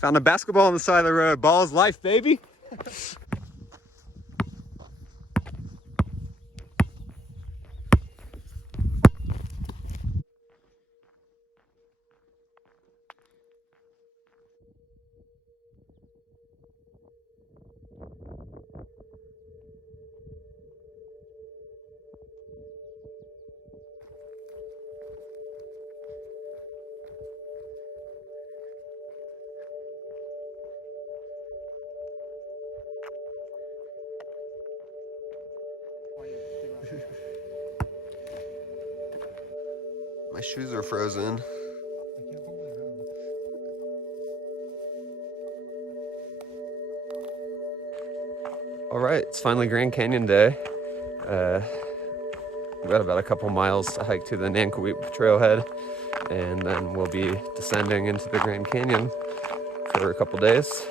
Found a basketball on the side of the road. Ball is life, baby. My shoes are frozen. All right, it's finally Grand Canyon day. We've got about a couple miles to hike to the Nankweep trailhead, and then we'll be descending into the Grand Canyon for a couple days.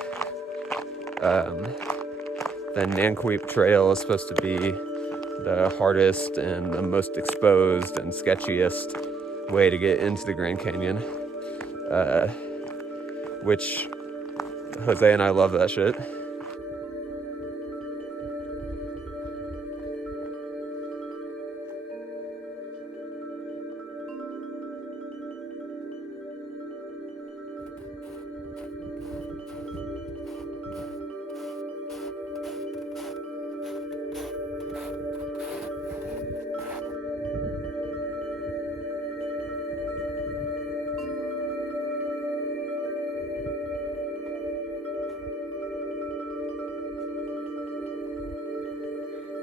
The Nankweep trail is supposed to be the hardest and the most exposed and sketchiest way to get into the Grand Canyon, which Jose and I love that shit.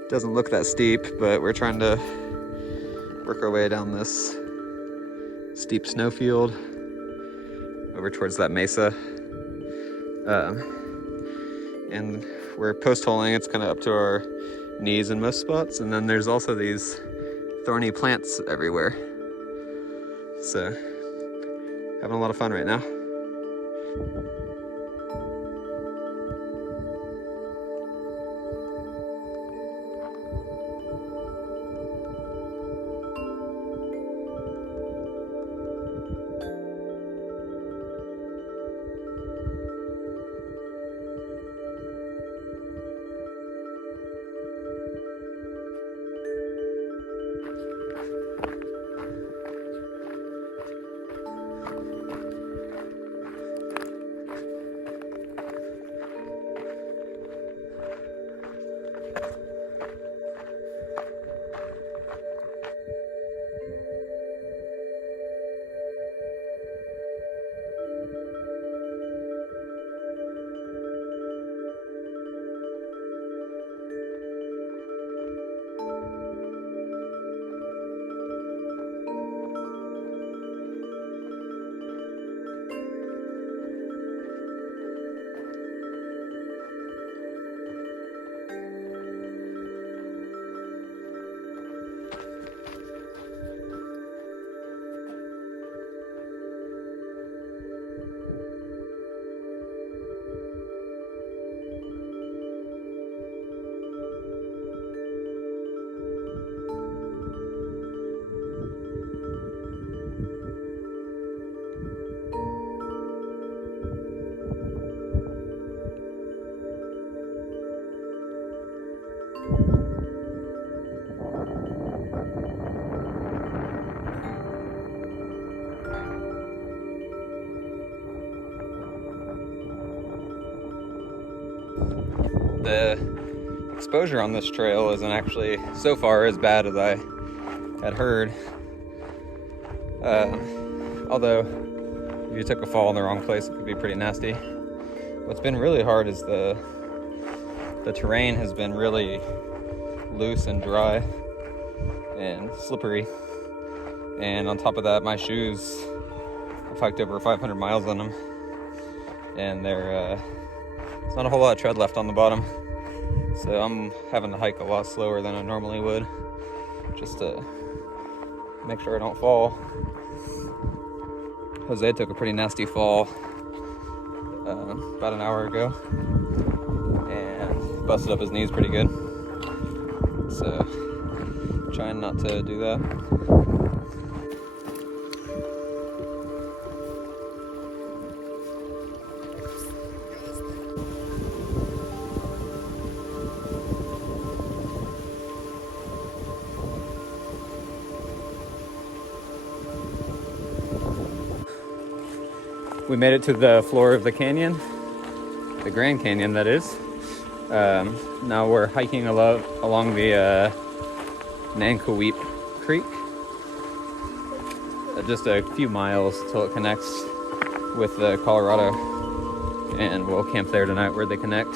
Doesn't look that steep, but we're trying to work our way down this steep snowfield over towards that mesa. And we're post-holing. It's kind of up to our knees in most spots, and then there's also these thorny plants everywhere. So, having a lot of fun right now. The exposure on this trail isn't actually so far as bad as I had heard. Although if you took a fall in the wrong place, it could be pretty nasty. What's been really hard is the terrain has been really loose and dry and slippery. And on top of that, my shoes, I've hiked over 500 miles on them, and there's not a whole lot of tread left on the bottom. So I'm having to hike a lot slower than I normally would, just to make sure I don't fall. Jose took a pretty nasty fall about an hour ago and busted up his knees pretty good. So trying not to do that. We made it to the floor of the canyon, the Grand Canyon, that is. Now we're hiking along the Nankweep Creek. Just a few miles till it connects with the Colorado, and we'll camp there tonight where they connect.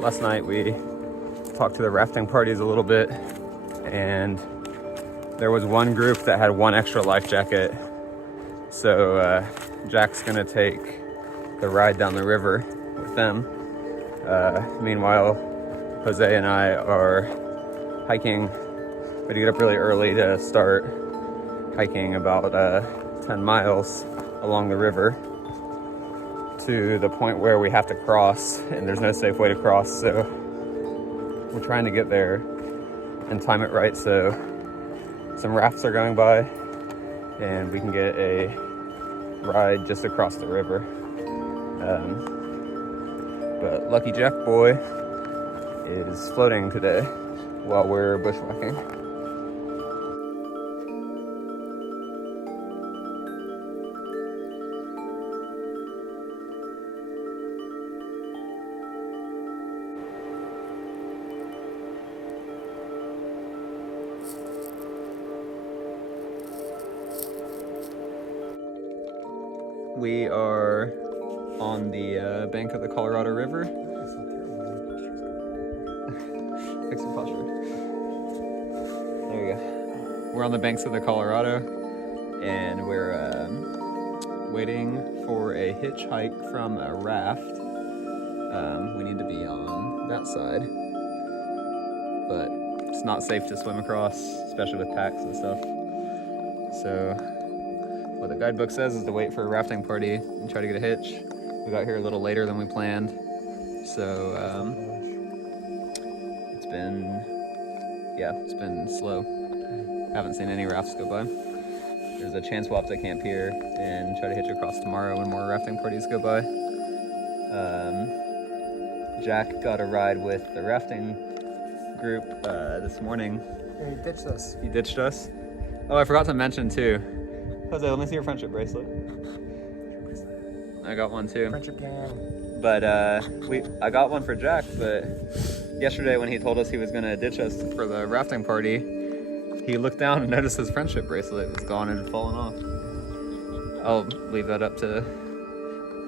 Last night we talked to the rafting parties a little bit, and there was one group that had one extra life jacket. So Jack's gonna take the ride down the river with them. Meanwhile, Jose and I are hiking. We had to get up really early to start hiking about 10 miles along the river to the point where we have to cross, and there's no safe way to cross, so we're trying to get there and time it right so some rafts are going by and we can get a ride just across the river. But Lucky Jack Boy is floating today while we're bushwhacking. We are on the bank of the Colorado River. Fix your posture. There you go. We're on the banks of the Colorado, and we're waiting for a hitchhike from a raft. We need to be on that side, but it's not safe to swim across, especially with packs and stuff. So what the guidebook says is to wait for a rafting party and try to get a hitch. We got here a little later than we planned, so it's been slow. Haven't seen any rafts go by. There's a chance we'll have to camp here and try to hitch across tomorrow when more rafting parties go by. Jack got a ride with the rafting group this morning. Yeah, he ditched us. He ditched us? Oh, I forgot to mention too. Jose, let me see your friendship bracelet. I got one too. Friendship gang. But I got one for Jack, but yesterday when he told us he was gonna ditch us for the rafting party, he looked down and noticed his friendship bracelet was gone and had fallen off. I'll leave that up to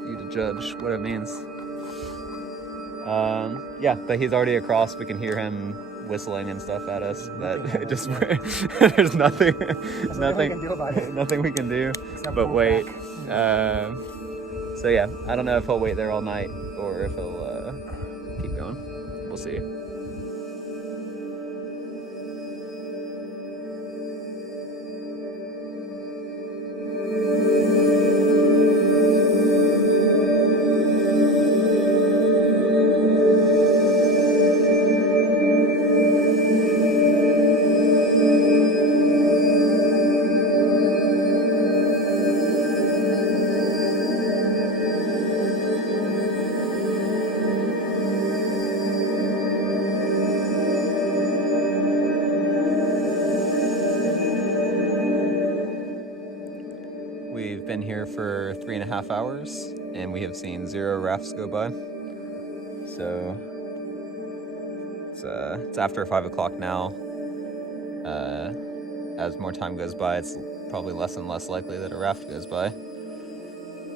you to judge what it means. Yeah, but he's already across. We can hear him whistling and stuff at us, but it just there's nothing we can do about it. Nothing we can do but wait. So yeah, I don't know if he'll wait there all night or if he'll keep going. We'll see. been here for 3.5 hours, and we have seen 0 rafts go by. So it's after 5 o'clock now. As more time goes by, it's probably less and less likely that a raft goes by.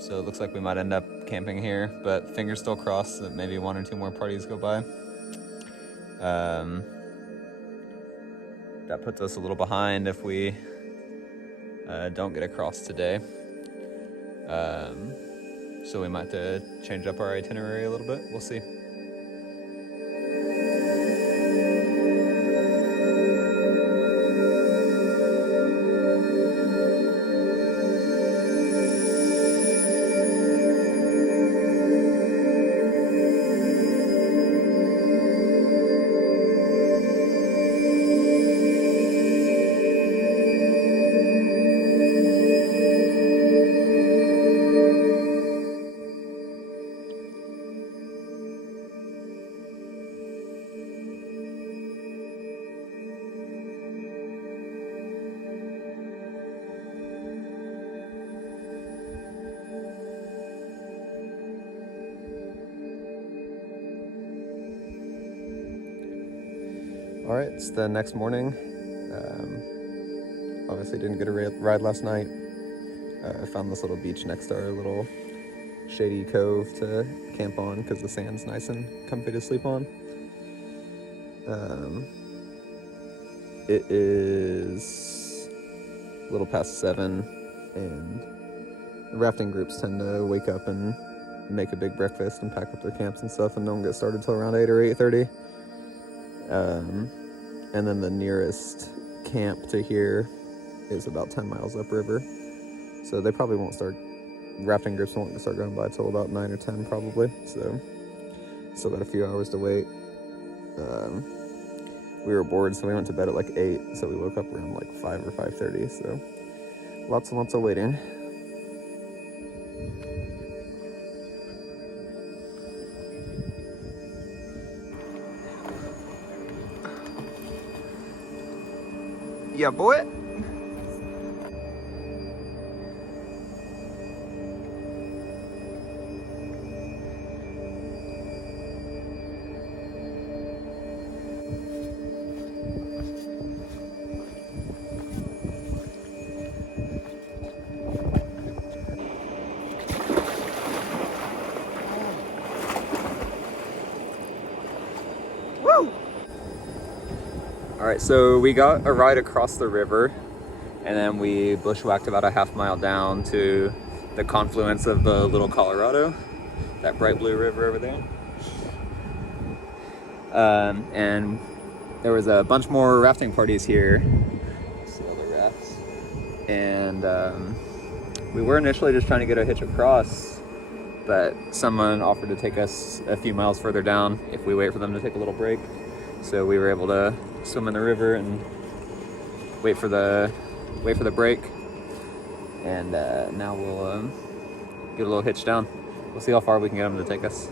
So it looks like we might end up camping here, but fingers still crossed that maybe 1 or 2 more parties go by. That puts us a little behind if we don't get across today. So we might have to change up our itinerary a little bit. We'll see. All right, it's the next morning. Obviously didn't get a ride last night. I found this little beach next to our little shady cove to camp on because the sand's nice and comfy to sleep on. It is a little past 7, and the rafting groups tend to wake up and make a big breakfast and pack up their camps and stuff, and don't get started till around 8 or 8:30. And then the nearest camp to here is about 10 miles upriver. So they probably won't start, rafting groups won't start going by till about 9 or 10 probably. So still got a few hours to wait. We were bored, so we went to bed at like 8. So we woke up around like 5 or 5:30. So lots and lots of waiting. Yeah, boy. Woo! All right, so we got a ride across the river, and then we bushwhacked about a half mile down to the confluence of the Little Colorado, that bright blue river over there. And there was a bunch more rafting parties here. See all the rafts. And we were initially just trying to get a hitch across, but someone offered to take us a few miles further down if we wait for them to take a little break. So we were able to swim in the river and wait for the break. And now we'll get a little hitch down. We'll see how far we can get them to take us.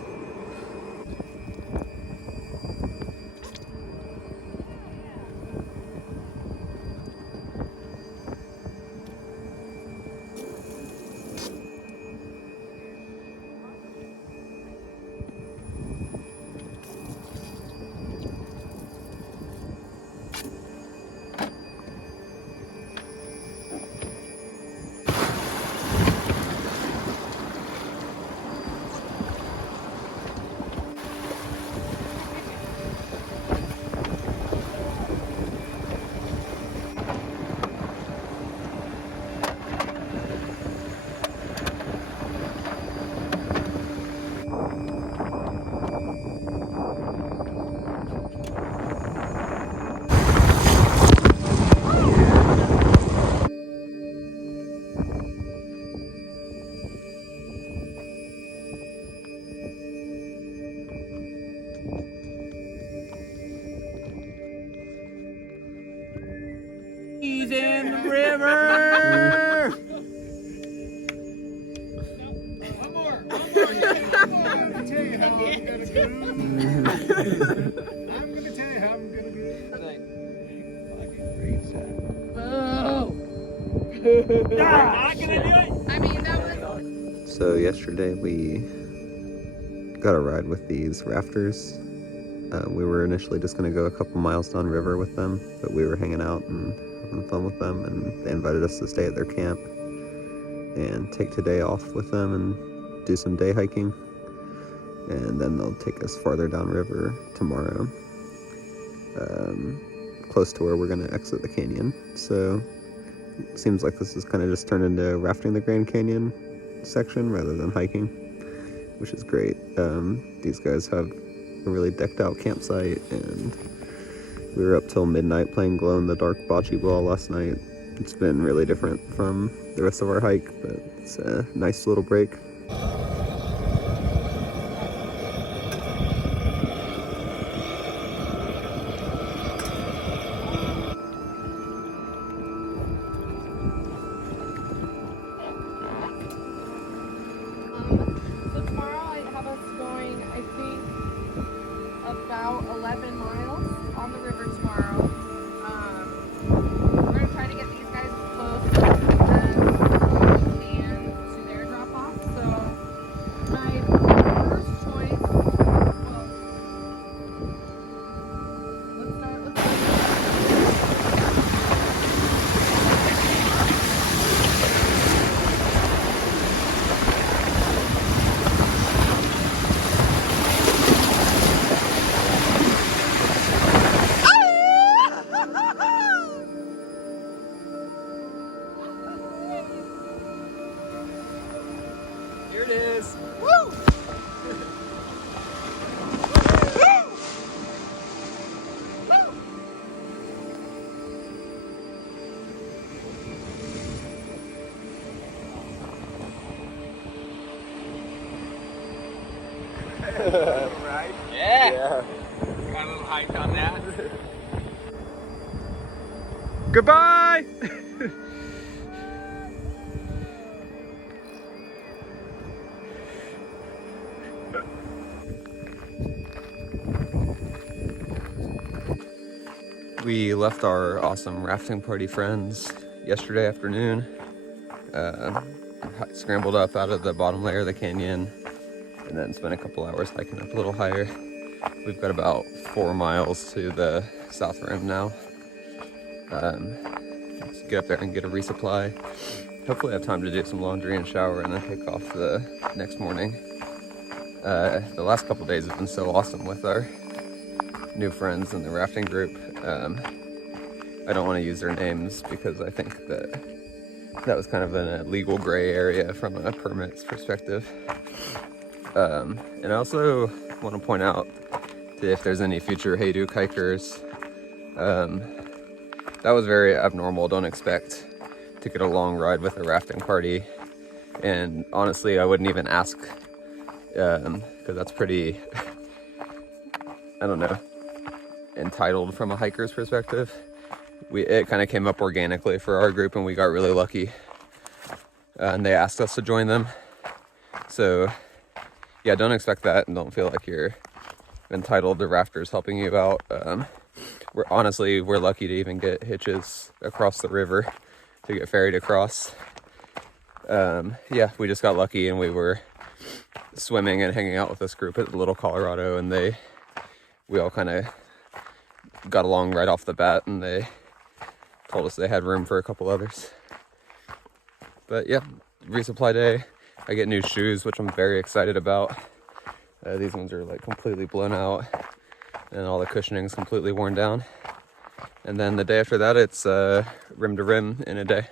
He's in the river. One more. I'm gonna tell you how I'm gonna do. I'm gonna tell you how I'm gonna do. Oh. You're not gonna do it? I mean, So yesterday we got a ride with these rafters. We were initially just going to go a couple miles down river with them, but we were hanging out and having fun with them, and they invited us to stay at their camp and take today off with them and do some day hiking, and then they'll take us farther downriver tomorrow, close to where we're going to exit the canyon. So it seems like this is kind of just turned into rafting the Grand Canyon section rather than hiking, which is great. These guys have a really decked out campsite, and we were up till midnight playing glow-in-the-dark bocce ball last night. It's been really different from the rest of our hike, but it's a nice little break. So tomorrow I have us going, I think, about 11 miles on the river tomorrow. We're going to try to get these guys as close as we can to their drop-off. So my first choice, well, let's start with Here it is! Woo! Right? Yeah! Got a little hike on that. Goodbye! We left our awesome rafting party friends yesterday afternoon. Scrambled up out of the bottom layer of the canyon, and then spent a couple hours hiking up a little higher. We've got about 4 miles to the south rim now. Let's get up there and get a resupply. Hopefully have time to do some laundry and shower and then take off the next morning. The last couple days have been so awesome with our new friends in the rafting group. I don't want to use their names because I think that was kind of in a legal gray area from a permits perspective. And I also want to point out that if there's any future HAYDUKE hikers, that was very abnormal. Don't expect to get a long ride with a rafting party. And honestly, I wouldn't even ask, because that's pretty, I don't know, entitled from a hiker's perspective. It kind of came up organically for our group, and we got really lucky. And they asked us to join them. So yeah, don't expect that, and don't feel like you're entitled to rafters helping you out. We're lucky to even get hitches across the river to get ferried across. Yeah, we just got lucky, and we were swimming and hanging out with this group at Little Colorado, and we all kind of got along right off the bat, and they told us they had room for a couple others. But yeah, resupply day. I get new shoes, which I'm very excited about. These ones are like completely blown out, and all the cushioning is completely worn down. And then the day after that, it's rim to rim in a day.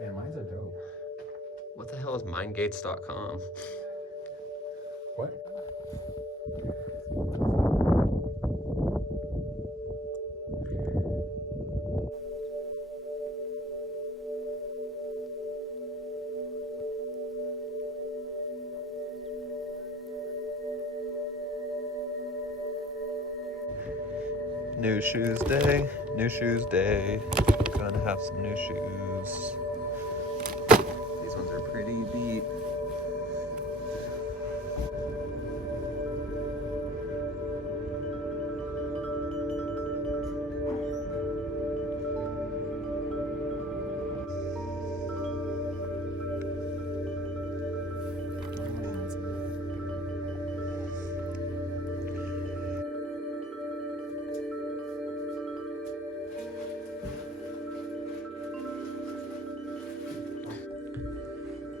Man, mine's a dope. What the hell is mindgates.com? What? New shoes day, new shoes day. Gonna have some new shoes. pretty beat.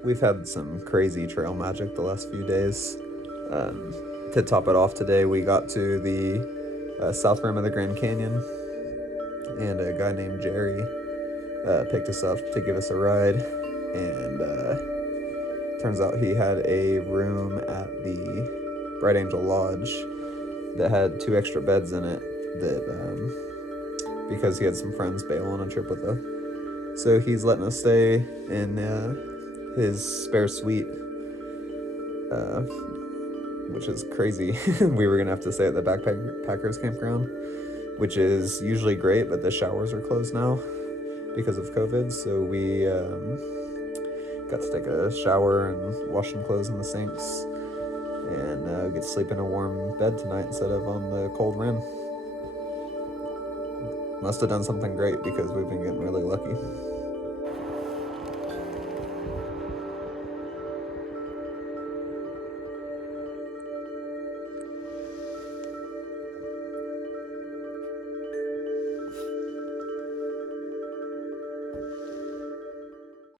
We've had some crazy trail magic the last few days. To top it off today, we got to the south rim of the Grand Canyon, and a guy named Jerry picked us up to give us a ride, and turns out he had a room at the Bright Angel Lodge that had 2 extra beds in it that because he had some friends bail on a trip with us. So he's letting us stay in his spare suite, which is crazy. We were gonna have to stay at the backpackers campground, which is usually great, but the showers are closed now because of COVID. So we got to take a shower and wash some clothes in the sinks, and get to sleep in a warm bed tonight instead of on the cold rim. Must have done something great because we've been getting really lucky.